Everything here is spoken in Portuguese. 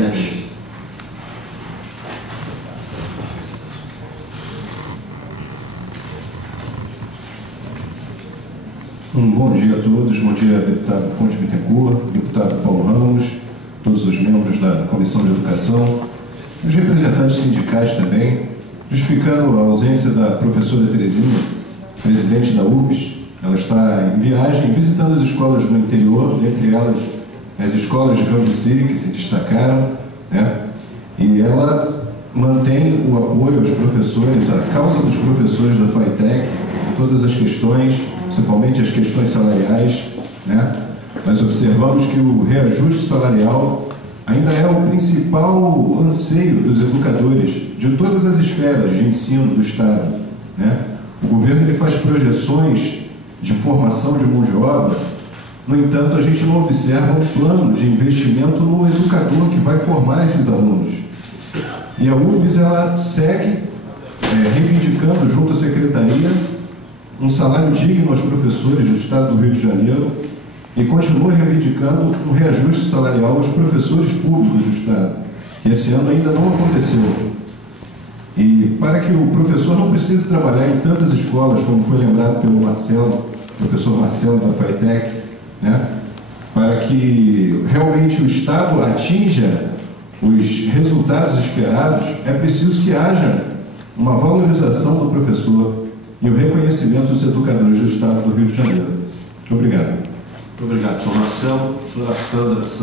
Parabéns. Bom dia a todos, bom dia deputado Ponte Bittencourt, deputado Paulo Ramos, todos os membros da Comissão de Educação, os representantes sindicais também, justificando a ausência da professora Terezinha, presidente da UPES. Ela está em viagem, visitando as escolas do interior, entre elas as escolas de Cambuci, que se destacaram, né? E ela mantém o apoio aos professores, a causa dos professores da FATEC, em todas as questões, principalmente as questões salariais, né? Nós observamos que o reajuste salarial ainda é o principal anseio dos educadores de todas as esferas de ensino do Estado, né? O governo ele faz projeções de formação de mão de obra, no entanto, a gente não observa um plano de investimento no educador que vai formar esses alunos. E a UPES ela segue reivindicando junto à Secretaria um salário digno aos professores do Estado do Rio de Janeiro e continua reivindicando um reajuste salarial aos professores públicos do Estado, que esse ano ainda não aconteceu. E para que o professor não precise trabalhar em tantas escolas, como foi lembrado pelo Marcelo, professor Marcelo da FATEC, né? Para que realmente o Estado atinja os resultados esperados, é preciso que haja uma valorização do professor e o reconhecimento dos educadores do Estado do Rio de Janeiro. Muito obrigado. Muito obrigado, senhor Marcelo. Senhora Sandra Santos.